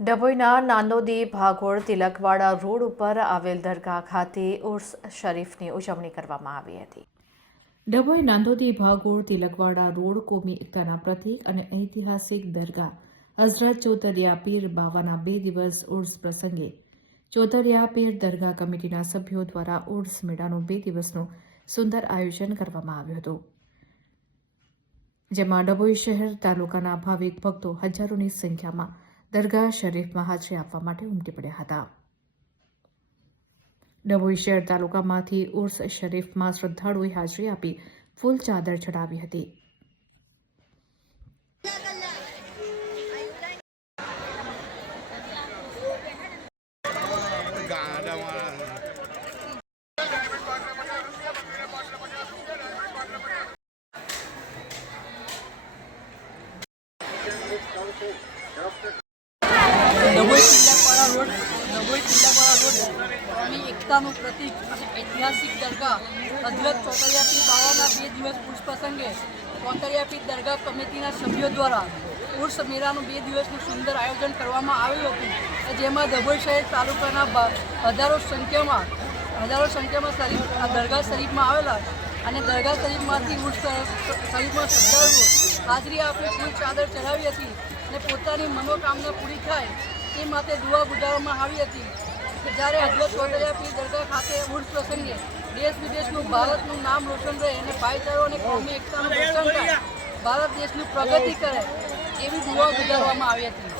ડભોઈના નાંદોદી ભાગોળ Tilakwada road ઉપર આવેલ દરગાહ ખાતે ઉર્સ શરીફની ઉજવણી કરવામાં આવી હતી। ડભોઈ નાંદોદી ભાગોળ તિલકવાડા રોડ કોમી એકતાના પ્રતીક અને ઐતિહાસિક દરગાહ હઝરત ચોતરિયા પીર બાવાના 2 દિવસ ઉર્સ પ્રસંગે ચોતરિયા પીર દરગાહ કમિટીના સભ્યો દ્વારા ઉર્સ મેળાનું 2 દિવસનું સુંદર આયોજન કરવામાં આવ્યું હતું, જેમાં ડભોઈ શહેર તાલુકાના ભાવિક ભક્તો હજારોની સંખ્યામાં દરગાહ શરીફમાં હાજરી આપવા માટે ઉમટી પડ્યા હતા। ડભોઈ શહેર તાલુકામાંથી ઉર્સ શરીફમાં શ્રદ્ધાળુઓએ હાજરી આપી ફૂલ ચાદર ચડાવી હતી। ડભોઈ તિલકવાડા રોડ કોમી એકતાનું પ્રતીક અને ઐતિહાસિક દરગાહ હઝરત ચોતરિયા પીર બાવાના 2 દિવસ ઉર્સ પ્રસંગે ચોતરિયા પીર દરગાહ કમિટીના સભ્યો દ્વારા ઉર્સ મેળાનું 2 દિવસનું સુંદર આયોજન કરવામાં આવ્યું હતું, જેમાં ડભોઈ શહેર તાલુકાના હજારો સંખ્યામાં દરગાહ શરીફમાં આવેલા અને દરગાહ શરીફમાંથી ઉર્સ શરીફમાં શ્રદ્ધાળુઓ હાજરી આપી ફૂલ ચાદર ચઢાવી હતી અને પોતાની મનોકામના પૂરી થાય તે માટે દુઆ ગુજારવામાં આવી હતી કે જ્યારે હઝરત ચોતરિયા પીર દરગાહ ખાતે ઉર્સ પ્રસંગે દેશ વિદેશનું ભારતનું નામ રોશન રહે અને ભાઈચારો અને કોમી એકતાનું દર્શન થાય, ભારત દેશની પ્રગતિ કરે એવી દુઆ ગુજારવામાં આવી હતી।